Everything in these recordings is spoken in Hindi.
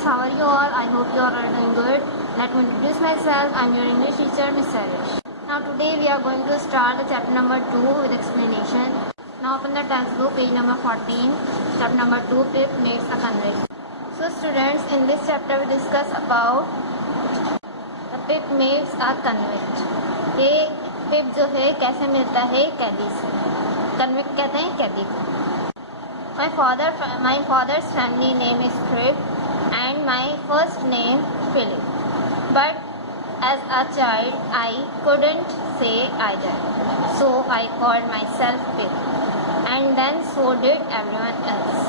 students, how are you all? I hope you all are doing good. Let me introduce myself. I am your English teacher, Miss Sarish. Now today we are going to start the chapter number 2 with explanation. Now open the textbook, page number 14, chapter number 2, Pip makes a convict. So students, in this chapter we discuss about the Pip makes a convict. ये पिप जो है कैसे मिलता है कैदी से. कन्विक्ट कहते हैं कैदी को. My father's family name is Pip and my first name Philip. But as a child I couldn't say either, so I called myself Pip, and then so did everyone else.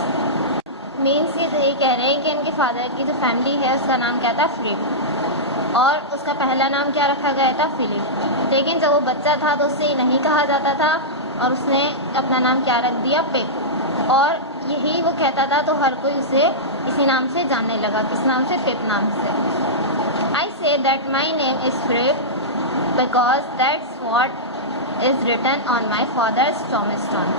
Means ये कह रहे हैं कि इनके फादर की जो फैमिली है उसका नाम क्या था, फिलिप, और उसका पहला नाम क्या रखा गया था, फिलिप. लेकिन जब वो बच्चा था तो उससे नहीं कहा जाता था और उसने अपना नाम क्या रख दिया, पिप. और यही वो कहता था तो हर कोई उसे इसी नाम से जानने लगा. किस नाम से, पिप नाम से. I say that my name is Pip because that's what is written on my father's tombstone,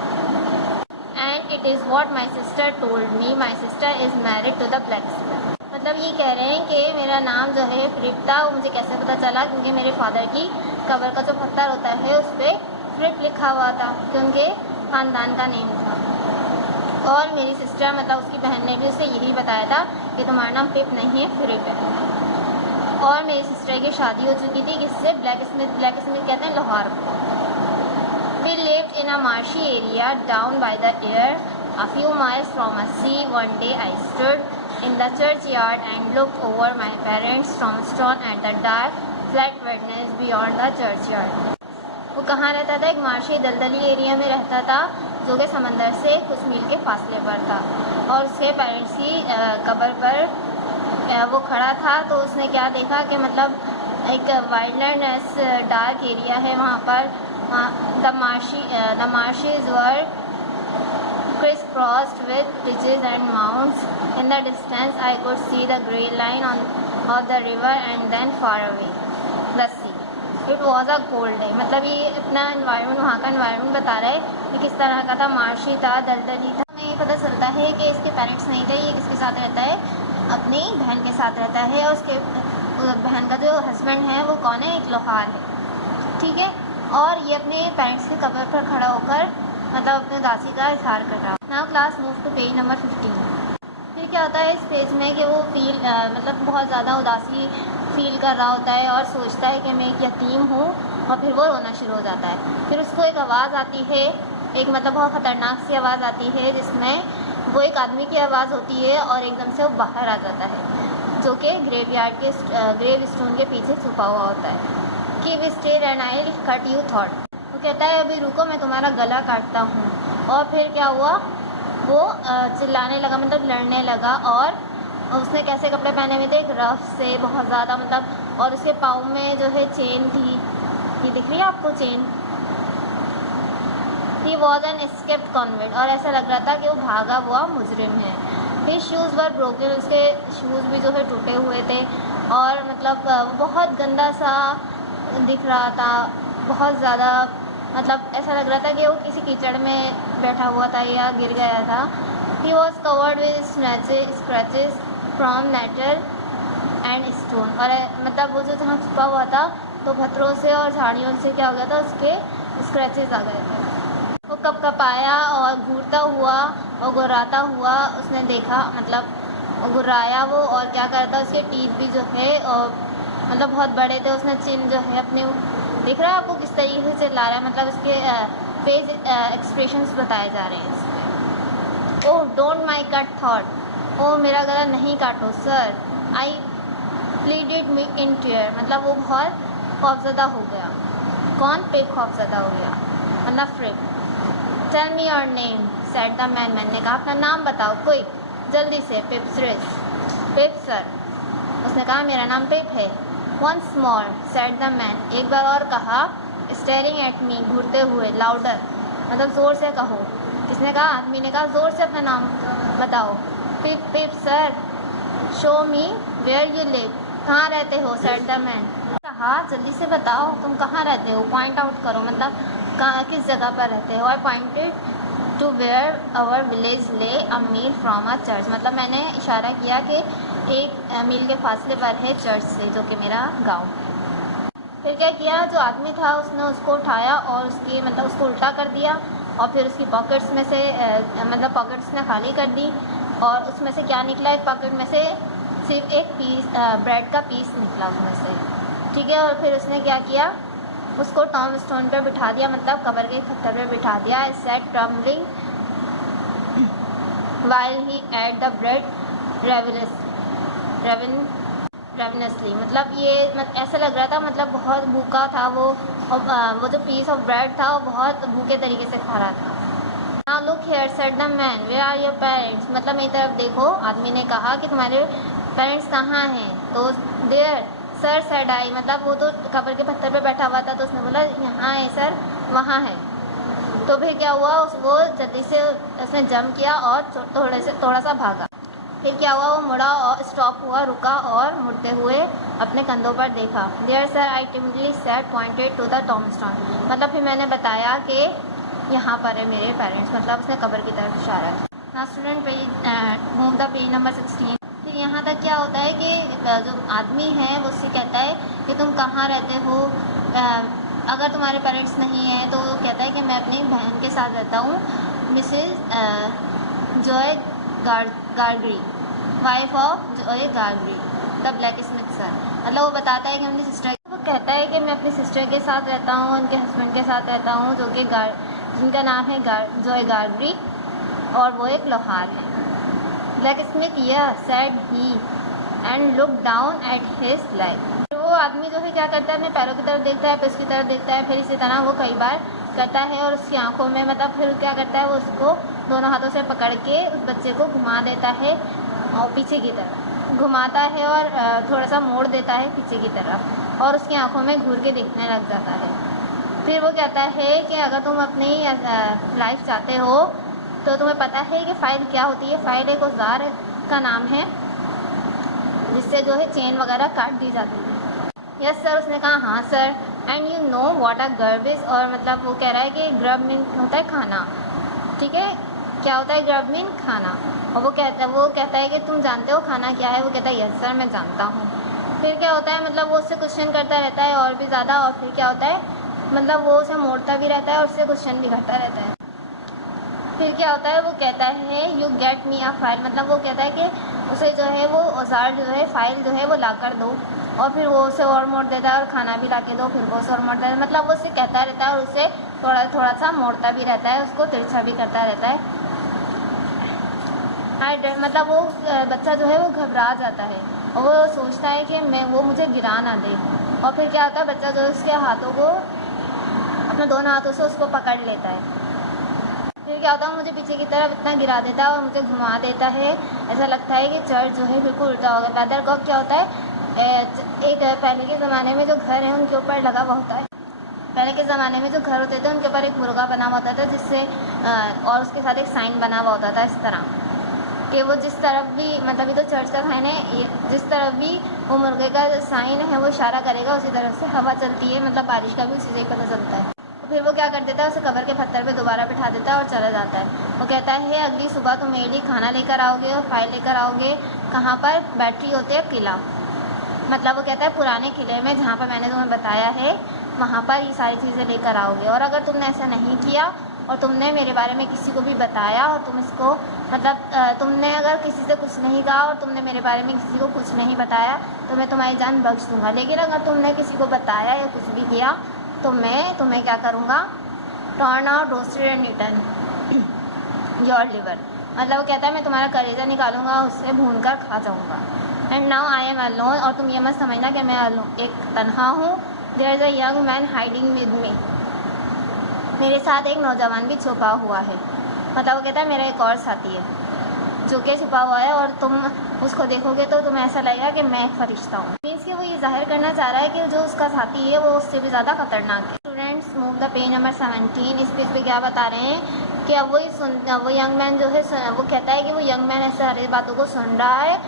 and it is what my sister told me. My sister is married to the blacksmith. मतलब ये कह रहे हैं कि मेरा नाम जो है फ्रिप था, वो मुझे कैसे पता चला, क्योंकि मेरे फादर की कब्र का जो पत्थर होता है उस पर फ्रिप लिखा हुआ था, क्योंकि ख़ानदान का नेम था. और मेरी सिस्टर मतलब उसकी बहन ने भी उसे यही बताया था कि तुम्हारा नाम पिप नहीं है, फ्रिप है. और मेरी सिस्टर की शादी हो चुकी थी किससे, ब्लैकस्मिथ कहते हैं लोहार को. We lived in a marshy area down by the air, a few miles from a sea. One day I stood in the churchyard and looked over my parents' tombstone at the dark, flat wetness beyond the churchyard. वो कहाँ रहता था, एक मार्शी दलदली एरिया में रहता था जो कि समंदर से कुछ मील के फासले पर था. और उसके पेरेंट्स की कब्र पर वो खड़ा था. तो उसने क्या देखा कि मतलब एक वाइल्डनेस डार्क एरिया है वहाँ पर. The marshes were crisscrossed with ridges and mounds. In the distance I could see the grey line of the river and then far away the sea. It was a cold day. मतलब ये अपना इन्वायरमेंट, वहाँ का इन्वायरमेंट बता रहा है कि किस तरह का था. मार्शी था, दलदली था. हमें ये पता चलता है कि इसके पेरेंट्स नहीं थे. ये किसके साथ रहता है, अपनी बहन के साथ रहता है. और उसके बहन का जो हस्बैंड है वो कौन है, एक लोहार है. ठीक है. और ये अपने पेरेंट्स के कब्र पर खड़ा होकर मतलब अपने उदासी का इजहार कर रहा. Now class move to page number 15. फिर क्या होता है इस पेज में कि वो मतलब बहुत ज़्यादा उदासी फील कर रहा होता है और सोचता है कि मैं एक यतीम हूँ, और फिर वो रोना शुरू हो जाता है. फिर उसको एक आवाज़ आती है, एक मतलब बहुत ख़तरनाक सी आवाज़ आती है जिसमें वो एक आदमी की आवाज़ होती है और एकदम से वो बाहर आ जाता है, जो कि ग्रेव स्टोन के पीछे छुपा हुआ होता है. Keep still and I'll cut you thought. वो कहता है अभी रुको, मैं तुम्हारा गला काटता हूँ. और फिर क्या हुआ, वो चिल्लाने लगा, मतलब लड़ने लगा. और उसने कैसे कपड़े पहने हुए थे, एक रफ से बहुत ज़्यादा मतलब. और उसके पाँव में जो है चेन थी, ये दिख रही है आपको chain. He was an escaped convict. और ऐसा लग रहा था कि वो भागा हुआ मुजरिम है. His shoes were broken. उसके शूज़ भी जो है टूटे हुए थे और मतलब बहुत गंदा सा दिख रहा था, बहुत ज़्यादा. मतलब ऐसा लग रहा था कि वो किसी कीचड़ में बैठा हुआ था या गिर गया था. He was covered with scratches from metal and stone. और मतलब वो जो जहाँ छुपा हुआ था तो पत्थरों से और झाड़ियों से क्या हो गया था, उसके स्क्रैचेस आ गए थे. वो कपकपाया और घूरता हुआ और गुर्राता हुआ उसने देखा, मतलब गुर्राया वो. और क्या करता, उसके टीथ भी जो है और मतलब बहुत बड़े थे. उसने चिन जो है अपने, दिख रहा है आपको किस तरीके से चिल्ला रहा है, मतलब उसके फेस एक्सप्रेशंस बताए जा रहे हैं इसमें. ओह डोंट माई कट थॉट. ओह मेरा गला नहीं काटो sir. I pleaded me in terror. मतलब वो बहुत खौफजदा हो गया. कौन, पिप खौफजदा हो गया, मतलब फ्रिप. Tell me your name said the man. मैंने कहा अपना नाम बताओ, कोई जल्दी से. Pip sir. उसने कहा मेरा नाम पिप है. Once more said the man. एक बार और कहा. Staring at me. घूरते हुए. Louder. मतलब ज़ोर से कहो. किसने कहा, आदमी ने कहा ज़ोर से अपना नाम बताओ. पिप sir. Show me where you live. कहाँ रहते हो, said the man. कहा जल्दी से बताओ तुम कहाँ रहते हो, पॉइंट आउट करो, मतलब कहाँ किस जगह पर रहते हो. I pointed to where our village lay a mile from a church. मतलब मैंने इशारा किया कि 1 मील के फासले पर है चर्च से, जो कि मेरा गांव। फिर क्या किया, जो आदमी था उसने उसको उठाया और उसको उल्टा कर दिया और फिर उसकी पॉकेट्स में से पॉकेट्स ने खाली कर दी और उसमें से क्या निकला, एक पॉकेट में से सिर्फ एक पीस ब्रेड का पीस निकला उसमें से, ठीक है। और फिर उसने क्या किया, उसको टॉम स्टोन पर बिठा दिया, मतलब कब्र के पत्थर पर बिठा दिया। Sat trembling while he ate the bread ravenously, मतलब ये ऐसा लग रहा था, मतलब बहुत भूखा था वो जो पीस ऑफ ब्रेड था वो बहुत भूखे तरीके से खा रहा था। Now look here said the man, where are your parents, मतलब मेरी तरफ देखो, आदमी ने कहा कि तुम्हारे पेरेंट्स कहाँ हैं। तो देयर सर सेड आई, मतलब वो तो कब्र के पत्थर पे बैठा हुआ था, तो उसने बोला यहाँ है सर, वहाँ है। तो फिर क्या हुआ, वो जल्दी से उसने जंप किया और थोड़ा सा भागा। फिर क्या हुआ, वो मुड़ा और स्टॉप हुआ, रुका और मुड़ते हुए अपने कंधों पर देखा। There sir I timidly said pointed to the tombstone, मतलब फिर मैंने बताया कि यहाँ पर है मेरे पेरेंट्स, मतलब उसने कब्र की तरफ इशारा किया। ना student page move the page number 16। फिर यहाँ तक क्या होता है कि जो आदमी है वो उससे कहता है कि तुम कहाँ रहते हो, अगर तुम्हारे पेरेंट्स नहीं हैं तो वो कहता है कि मैं अपनी बहन के साथ रहता हूँ, Mrs Joe Gargery, wife of Joe Gargery the blacksmith sir, मतलब वो बताता है कि अपनी सिस्टर, वो कहता है कि मैं अपनी सिस्टर के साथ रहता हूँ, उनके हस्बैंड के साथ रहता हूँ, जो कि जिनका नाम है जॉय गार्गरी और वो एक लोहार है। ब्लैक स्मिथ यह said he and look down at his life, वो आदमी जो है क्या करता है, अपने पैरों की तरफ देखता है, फिर उसकी तरफ देखता है, फिर इसी तरह वो कई बार करता है और उसकी आंखों में, मतलब फिर क्या करता है, वो उसको दोनों हाथों से पकड़ के उस बच्चे को घुमा देता है और पीछे की तरफ घुमाता है और थोड़ा सा मोड़ देता है पीछे की तरफ और उसकी आंखों में घूर के देखने लग जाता है। फिर वो कहता है कि अगर तुम अपनी लाइफ चाहते हो तो तुम्हें पता है कि फ़ाइल क्या होती है। फ़ाइल एक औजार का नाम है जिससे जो है चेन वगैरह काट दी जाती है। यस सर, उसने कहा हाँ sir. And you know what a grub is, और मतलब वो कह रहा है कि ग्रब मीन होता है खाना, ठीक है। क्या होता है ग्रब मीन खाना, और वो कहता है कि तुम जानते हो खाना क्या है। वो कहता है यस सर मैं जानता हूँ। फिर क्या होता है, मतलब वो उससे क्वेश्चन करता रहता है और भी ज़्यादा, और फिर क्या होता है, मतलब वो उसे मोड़ता भी रहता है और उससे क्वेश्चन भी करता रहता है। फिर क्या होता है, वो कहता है you get me a file, मतलब वो कहता है कि उसे जो है वो औजार जो है फाइल जो है वो ला कर दो, और फिर वो उसे और मोड़ देता है और खाना भी ला के दो, फिर वो उसे और मोड़ देता है, मतलब वो उसे कहता रहता है और उसे थोड़ा सा मोड़ता भी रहता है, उसको तिरछा भी करता रहता है। मतलब वो बच्चा जो है वो घबरा जाता है और वो सोचता है कि वो मुझे गिरा ना दे, और फिर क्या होता है, बच्चा जो है उसके हाथों को अपने दोनों हाथों से उसको पकड़ लेता है। फिर क्या होता है, मुझे पीछे की तरफ इतना गिरा देता है और मुझे घुमा देता है, ऐसा लगता है कि चर्च जो है बिल्कुल उल्टा हो गया। वेदर कॉक क्या होता है, एक पहले के ज़माने में जो घर है उनके ऊपर लगा हुआ होता है। पहले के ज़माने में जो घर होते थे उनके ऊपर एक मुर्गा बना हुआ होता था, जिससे और उसके साथ एक साइन बना हुआ होता था इस तरह कि वो जिस तरफ भी, मतलब ये तो चर्च का साइन है, जिस तरफ भी वो मुर्गे का साइन है वो इशारा करेगा उसी तरफ से हवा चलती है, मतलब बारिश का भी उसी से पता चलता है। फिर वो क्या कर देता है, उसे कब्र के पत्थर पे दोबारा बिठा देता है और चला जाता है। वो कहता है अगली सुबह तुम मेरे लिए खाना लेकर आओगे और फाइल लेकर आओगे। कहाँ पर बैटरी होते है किला, मतलब वो कहता है पुराने किले में जहाँ पर मैंने तुम्हें बताया है वहाँ पर ये सारी चीज़ें लेकर आओगे। और अगर तुमने ऐसा नहीं किया और तुमने मेरे बारे में किसी को भी बताया और तुम इसको, मतलब तुमने अगर किसी से कुछ नहीं कहा और तुमने मेरे बारे में किसी को कुछ नहीं बताया तो मैं तुम्हारी जान बख्श दूँगा। लेकिन अगर तुमने किसी को बताया या कुछ भी किया तो मैं तुम्हें क्या करूँगा, turn out roasted and eaten your liver, मतलब वो कहता है मैं तुम्हारा कलेजा निकालूंगा, उससे भून कर खा जाऊँगा। And now I am alone, और तुम ये मत समझना कि मैं एक तन्हा हूँ। There is a young man hiding with me, मेरे साथ एक नौजवान भी छुपा हुआ है। मतलब वो कहता है मेरा एक और साथी है जो कि छुपा हुआ है और तुम उसको देखोगे तो तुम्हें ऐसा लगेगा कि मैं एक फरिश्ता हूँ। मीन्स कि वो ये जाहिर करना चाह रहा है कि जो उसका साथी है वो उससे भी ज़्यादा खतरनाक है। Students move the page number 17। इस पेज पे क्या बता रहे हैं कि अब वो यंग मैन जो है वो कहता है कि वो यंग मैन ऐसे सारी बातों को सुन रहा है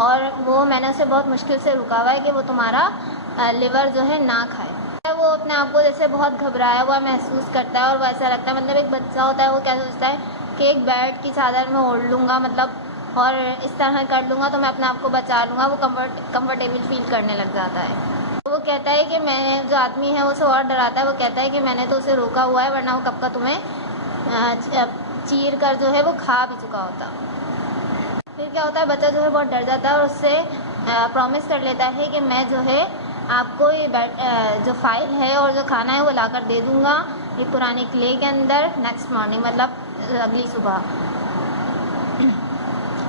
और वो मैंने उसे बहुत मुश्किल से रुका हुआ है कि वो तुम्हारा लिवर जो है ना खाए। वो अपने आप को जैसे बहुत घबराया हुआ महसूस करता है और वो ऐसा लगता है, मतलब एक बच्चा होता है वो क्या सोचता है कि एक बेड की चादर में ओढ़ लूँगा, मतलब और इस तरह कर लूँगा तो मैं अपने आप को बचा लूँगा, वो कंफर्टेबल फील करने लग जाता है। तो वो कहता है कि मैं, जो आदमी है वो उसे और डराता है, वो कहता है कि मैंने तो उसे रोका हुआ है, वरना वो कब का तुम्हें चीर कर जो है वो खा भी चुका होता। फिर क्या होता है, बच्चा जो है बहुत डर जाता है और उससे प्रॉमिस कर लेता है कि मैं जो है आपको ये जो फाइल है और जो खाना है वो लाकर दे दूँगा एक पुराने किले के अंदर नेक्स्ट मॉर्निंग, मतलब अगली सुबह।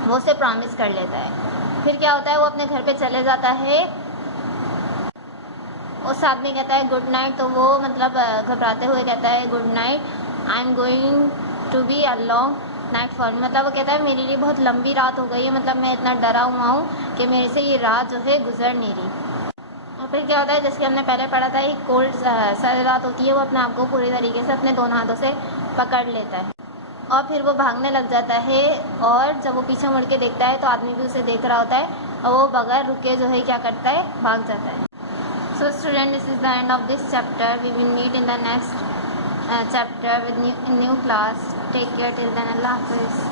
वो उसे प्रॉमिस कर लेता है। फिर क्या होता है, वो अपने घर पे चले जाता है। उस आदमी कहता है गुड नाइट, तो वो मतलब घबराते हुए कहता है good night, I am going to be a long night for, मतलब वो कहता है मेरे लिए बहुत लंबी रात हो गई है, मतलब मैं इतना डरा हुआ हूँ कि मेरे से ये रात जो है गुजर नहीं रही। और फिर क्या होता है, जैसे हमने पहले पढ़ा था, एक कोल्ड सर्द रात होती है, वो अपने आप को पूरी तरीके से अपने दोनों हाथों से पकड़ लेता है और फिर वो भागने लग जाता है। और जब वो पीछे मुड़ के देखता है तो आदमी भी उसे देख रहा होता है और वो बगैर रुके जो है क्या करता है, भाग जाता है। So student, this is the end of this chapter. We will meet in the next chapter with new class. Take care till then. Allah Hafiz.